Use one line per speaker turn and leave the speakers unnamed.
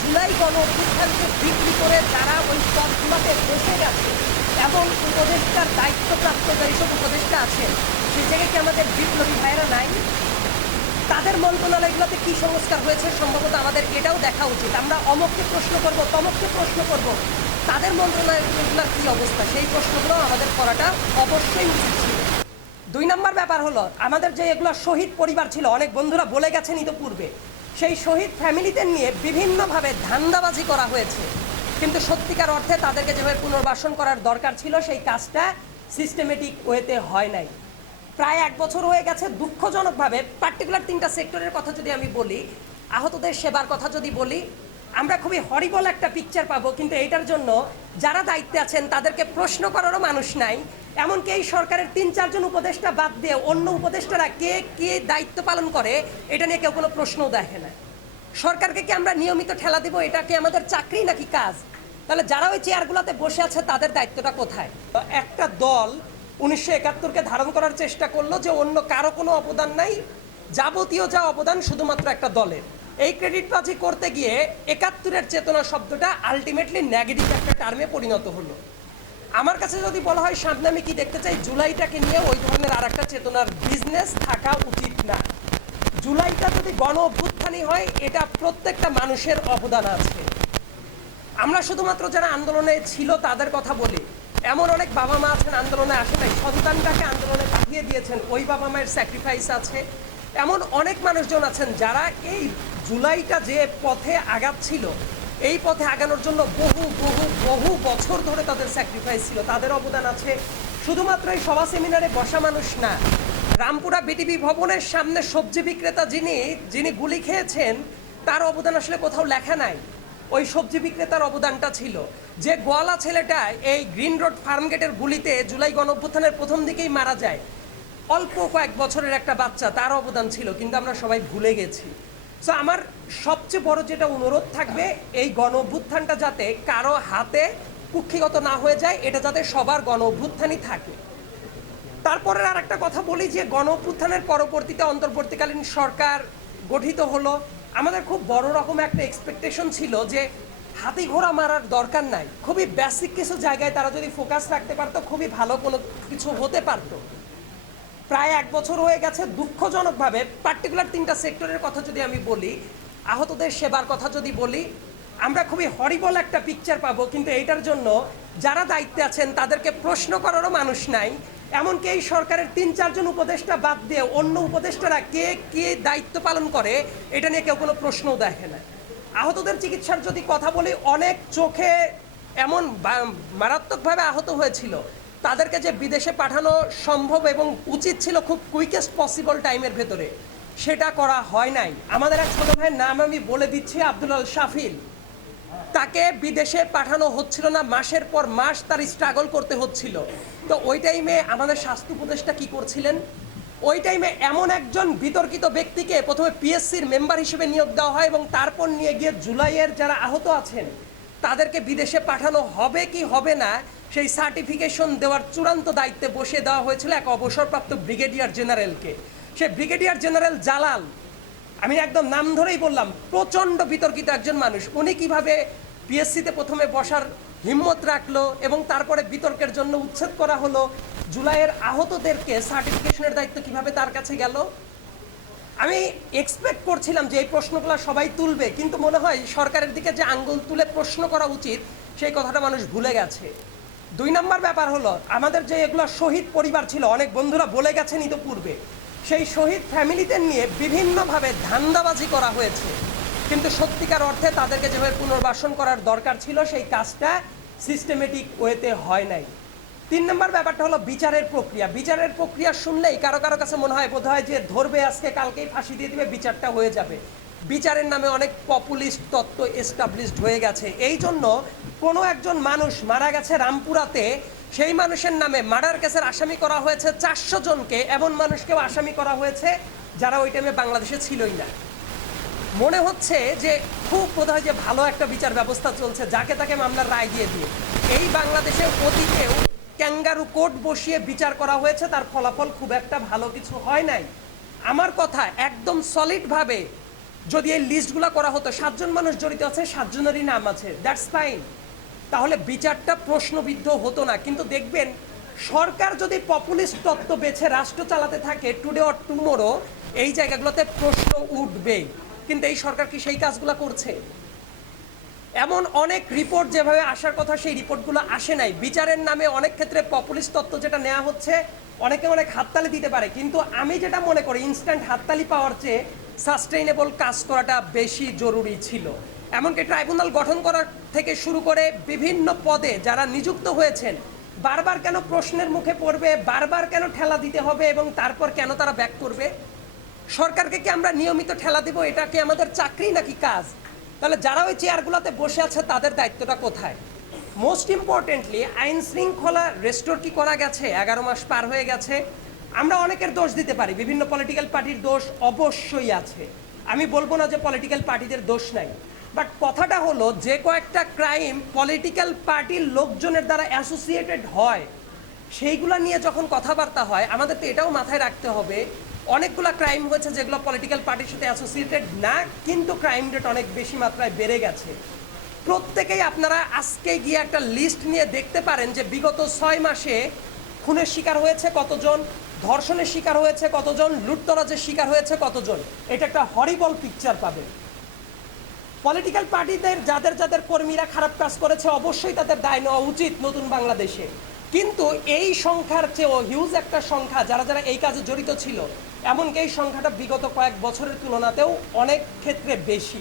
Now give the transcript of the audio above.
জুলাই গণ অভ্যুত্থানকে বিক্রি করে যারা ওই পদগুলোতে বসে গেছে। এবং উপদেষ্টার দায়িত্বপ্রাপ্ত যেসব উপদেষ্টা আছেন সেই জায়গায় কি আমাদের বিপ্লবী ভাইয়েরা নাই? তাদের মন্ত্রণালয়গুলোতে কি সংস্কার হয়েছে? সম্ভবত আমাদের এটাও দেখা উচিত। আমরা অমককে প্রশ্ন করব, তমককে প্রশ্ন করব। তাদের মন্ত্রণালয়গুলোর কি অবস্থা? সেই প্রশ্নগুলো আমাদের করাটা অবশ্যই উচিত ছিল। দুই নম্বর ব্যাপার হলো, আমাদের যে এগুলো শহীদ পরিবার ছিল, অনেক বন্ধুরা বলে গেছেন ইতিপূর্বে সেই শহীদ ফ্যামিলিদের নিয়ে বিভিন্নভাবে ধান্দাবাজি করা হয়েছে। কিন্তু সত্যিকার অর্থে তাদেরকে যেভাবে পুনর্বাসন করার দরকার ছিল, সেই কাজটা সিস্টেমেটিক ওয়েতে হয় নাই। প্রায় এক বছর হয়ে গেছে দুঃখজনকভাবে পার্টিকুলার তিনটা সেক্টরের কথা যদি আমি বলি, আহতদের সেবার কথা যদি বলি আমরা খুবই হরিবল একটা পিকচার পাবো, কিন্তু এইটার জন্য যারা দায়িত্বে আছেন, তাদেরকে প্রশ্ন করারও মানুষ নাই। এমনকি এই সরকারের তিন, চারজন উপদেষ্টা বাদ দিয়ে অন্য উপদেষ্টারা কে কে দায়িত্ব পালন করে, এটা নিয়ে কেউ কোনো প্রশ্নও দেখে না। সরকারকে কি আমরা নিয়মিত ঠেলা দিব, এটা কি আমাদের চাকরি নাকি কাজ? তাহলে যারা ওই চেয়ারগুলোতে বসে আছে, তাদের দায়িত্বটা কোথায়? একটা দল উনিশশো একাত্তরকে ধারণ করার চেষ্টা করল যে অন্য কারও কোনো অবদান নাই, যাবতীয় যা অবদান শুধুমাত্র একটা দলের। এই ক্রেডিটবাজি করতে গিয়ে একাত্তরের চেতনা শব্দটা আলটিমেটলি নেগেটিভ একটা টার্মে পরিণত হলো। আমার কাছে যদি বলা হয় সামনে আমি কি দেখতে চাই, জুলাইটাকে নিয়ে ওই ধরনের আর একটা চেতনার বিজনেস থাকা উচিত না। জুলাইটা যদি গণ অভ্যুত্থানই হয়, এটা প্রত্যেকটা মানুষের অবদান আছে। আমরা শুধুমাত্র যারা আন্দোলনে ছিল তাদের কথা বলি। এমন অনেক বাবা মা আছেন আন্দোলনে আসে নাই, সন্তানটাকে আন্দোলনে পাঠিয়ে দিয়েছেন, ওই বাবা মায়ের স্যাক্রিফাইস আছে। এমন অনেক মানুষজন আছেন যারা এই জুলাইটা যে পথে আগাচ্ছিল, এই পথে আগানোর জন্য বহু বহু বহু বছর ধরে তাদের স্যাক্রিফাইস ছিল। তাদের অবদান আছে শুধুমাত্র এই সভা সেমিনারে বসা মানুষ না। রামপুরা বিটিভি ভবনের সামনে সবজি বিক্রেতা যিনি যিনি গুলি খেয়েছেন, তার অবদান আসলে কোথাও লেখা নাই। ওই সবজি বিক্রেতার অবদানটা ছিল যে গোয়ালা ছেলেটা এই গ্রিন রোড ফার্মগেটের গুলিতে জুলাই গণঅভ্যুত্থানের প্রথম দিকেই মারা যায়। অল্প কয়েক বছরের একটা বাচ্চা, তার অবদান ছিল, কিন্তু আমরা সবাই ভুলে গেছি। সো আমার সবচেয়ে বড় যেটা অনুরোধ থাকবে, এই গণ অভ্যুত্থানটা যাতে কারও হাতে কুক্ষিগত না হয়ে যায়, এটা যাতে সবার গণ অভ্যুত্থানই থাকে। তারপরে আর একটা কথা বলি যে গণ অভ্যুত্থানের পরবর্তীতে অন্তর্বর্তীকালীন সরকার গঠিত হলো। আমাদের খুব বড় রকম একটা এক্সপেকটেশন ছিল যে হাতি ঘোড়া মারার দরকার নাই। খুবই বেসিক কিছু জায়গায় তারা যদি ফোকাস রাখতে পারতো, খুবই ভালো কোনো কিছু হতে পারতো। প্রায় এক বছর হয়ে গেছে দুঃখজনকভাবে পার্টিকুলার তিনটা সেক্টরের কথা যদি আমি বলি, আহতদের সেবার কথা যদি বলি, আমরা খুবই হরিবল একটা পিকচার পাবো, কিন্তু এইটার জন্য যারা দায়িত্বে আছেন তাদেরকে প্রশ্ন করারও মানুষ নাই। এমনকি এই সরকারের তিন, চারজন উপদেষ্টা বাদ দিয়ে অন্য উপদেষ্টারা কে কে দায়িত্ব পালন করে, এটা নিয়ে কেউ কোনো প্রশ্নও দেখে না। আহতদের চিকিৎসার যদি কথা বলি, অনেক চোখে এমন মারাত্মকভাবে আহত হয়েছিল। তাদেরকে যে বিদেশে পাঠানো সম্ভব এবং উচিত ছিল খুব কুইকেস্ট পসিবল টাইমের ভেতরে, সেটা করা হয় নাই। আমাদের এক ছোট ভাইয়ের নাম আমি বলে দিচ্ছি, আব্দুল আল শাফিল। তাকে বিদেশে পাঠানো হচ্ছিল না, মাসের পর মাস তার স্ট্রাগল করতে হচ্ছিল। তো ওই টাইমে আমাদের স্বাস্থ্য উপদেষ্টা কী করছিলেন? ওই টাইমে এমন একজন বিতর্কিত ব্যক্তিকে প্রথমে পিএসসির মেম্বার হিসেবে নিয়োগ দেওয়া হয় এবং তারপর নিয়ে গিয়ে জুলাইয়ের যারা আহত আছেন, তাদেরকে বিদেশে পাঠানো হবে কি হবে না সেই সার্টিফিকেশন দেওয়ার চূড়ান্ত দায়িত্বে বসে দেওয়া হয়েছিল এক অবসরপ্রাপ্ত ব্রিগেডিয়ার জেনারেলকে সে ব্রিগেডিয়ার জেনারেল জালাল, আমি একদম নাম ধরেই বললাম, প্রচণ্ড বিতর্কিত একজন মানুষ। উনি কীভাবে পিএসসিতে প্রথমে বসার হিম্মত রাখল এবং তারপরে বিতর্কের জন্য উচ্ছেদ করা হলো, জুলাইয়ের আহতদেরকে সার্টিফিকেশনের দায়িত্ব কীভাবে তার কাছে গেল? আমি এক্সপেক্ট করছিলাম যে এই প্রশ্নগুলো সবাই তুলবে, কিন্তু মনে হয় সরকারের দিকে যে আঙ্গুল তুলে প্রশ্ন করা উচিত, সেই কথাটা মানুষ ভুলে গেছে। দুই নম্বর ব্যাপার হলো, আমাদের যে এগুলো শহীদ পরিবার ছিল, অনেক বন্ধুরা বলে গেছেন ইতিপূর্বে, সেই শহীদ ফ্যামিলিদের নিয়ে বিভিন্নভাবে ধান্দাবাজি করা হয়েছে। কিন্তু সত্যিকার অর্থে তাদেরকে যেভাবে পুনর্বাসন করার দরকার ছিল, সেই কাজটা সিস্টেমেটিক ওয়েতে হয় নাই। তিন নম্বর ব্যাপারটা হলো বিচারের প্রক্রিয়া। বিচারের প্রক্রিয়া শুনলেই কারও কারও কাছে মনে হয় বোধ হয় যে ধরবে আজকে, কালকেই ফাঁসি দিয়ে দিবে, বিচারটা হয়ে যাবে। বিচারের নামে অনেক পপুলিস্ট তত্ত্ব এস্টাবলিশড হয়ে গেছে। এই জন্য কোনো একজন মানুষ মারা গেছে রামপুরাতে, সেই মানুষের নামে মার্ডার কেসের আসামি করা হয়েছে চারশো জনকে। এমন মানুষকেও আসামি করা হয়েছে যারা ওই টাইমে বাংলাদেশে ছিলই না। মনে হচ্ছে যে খুব বোধহয় যে ভালো একটা বিচার ব্যবস্থা চলছে, যাকে তাকে মামলার রায় দিয়ে দিয়ে। এই বাংলাদেশে অতীতেও ক্যাঙ্গারু কোর্ট বসিয়ে বিচার করা হয়েছে, তার ফলাফল খুব একটা ভালো কিছু হয় নাই। আমার কথা একদম সলিডভাবে যদি এই লিস্টগুলো করা হতো, সাতজন মানুষ জড়িত আছে, সাতজনেরই নাম আছে দ্যাটস ফাইন তাহলে বিচারটা প্রশ্নবিদ্ধ হতো না, কিন্তু দেখবেন সরকার যদি পপুলিস্ট তত্ত্ব বেছে রাষ্ট্র চালাতে থাকে টুডে অর টুমোরো এই জায়গাগুলোতে প্রশ্ন উঠবে কিন্তু এই সরকার কি সেই কাজগুলো করছে? এমন অনেক রিপোর্ট যেভাবে আসার কথা, সেই রিপোর্টগুলো আসে নাই। বিচারের নামে অনেক ক্ষেত্রে পপুলিস্ট তত্ত্ব যেটা নেওয়া হচ্ছে, অনেকে অনেক হাততালি দিতে পারে। কিন্তু আমি যেটা মনে করি ইনস্ট্যান্ট হাততালি পাওয়ার চেয়ে সাস্টেইনেবল কাজ করাটা বেশি জরুরি ছিল। এমনকি ট্রাইব্যুনাল গঠন করার থেকে শুরু করে বিভিন্ন পদে যারা নিযুক্ত হয়েছেন, বারবার কেন প্রশ্নের মুখে পড়বে, বারবার কেন ঠেলা দিতে হবে এবং তারপর কেন তারা ব্যাক করবে? সরকারকে কি আমরা নিয়মিত ঠেলা দিব? এটা কি আমাদের চাকরি নাকি কাজ? তাহলে যারা ওই চেয়ারগুলোতে বসে আছে, তাদের দায়িত্বটা কোথায়? মোস্ট ইম্পর্টেন্টলি আইন শৃঙ্খলা রেস্টোর কি করা গেছে? এগারো মাস পার হয়ে গেছে। আমরা অনেকের দোষ দিতে পারি, বিভিন্ন পলিটিক্যাল পার্টির দোষ অবশ্যই আছে। আমি বলব না যে পলিটিক্যাল পার্টিদের দোষ নাই বাট কথাটা হলো যে কয়েকটা ক্রাইম পলিটিক্যাল পার্টির লোকজনের দ্বারা অ্যাসোসিয়েটেড হয়, সেইগুলা নিয়ে যখন কথাবার্তা হয়, আমাদের তো এটাও মাথায় রাখতে হবে, অনেকগুলো ক্রাইম হয়েছে যেগুলো পলিটিক্যাল পার্টির সাথে অ্যাসোসিয়েটেড না, কিন্তু ক্রাইম রেট অনেক বেশি মাত্রায় বেড়ে গেছে। প্রত্যেকেই আপনারা আজকে গিয়ে একটা লিস্ট নিয়ে দেখতে পারেন যে বিগত ছয় মাসে খুনের শিকার হয়েছে কতজন? ধর্ষণের শিকার হয়েছে কতজন? লুটতরাজের শিকার হয়েছে কতজন? এটা একটা হরিবল পিকচার পাবেন পলিটিক্যাল পার্টিদের যাদের যাদের কর্মীরা খারাপ কাজ করেছে, অবশ্যই তাদের দায় নেওয়া উচিত নতুন বাংলাদেশে। কিন্তু এই সংখ্যার চেয়েও হিউজ একটা সংখ্যা, যারা যারা এই কাজে জড়িত ছিল, এমনকি এই সংখ্যাটা বিগত কয়েক বছরের তুলনাতেও অনেক ক্ষেত্রে বেশি।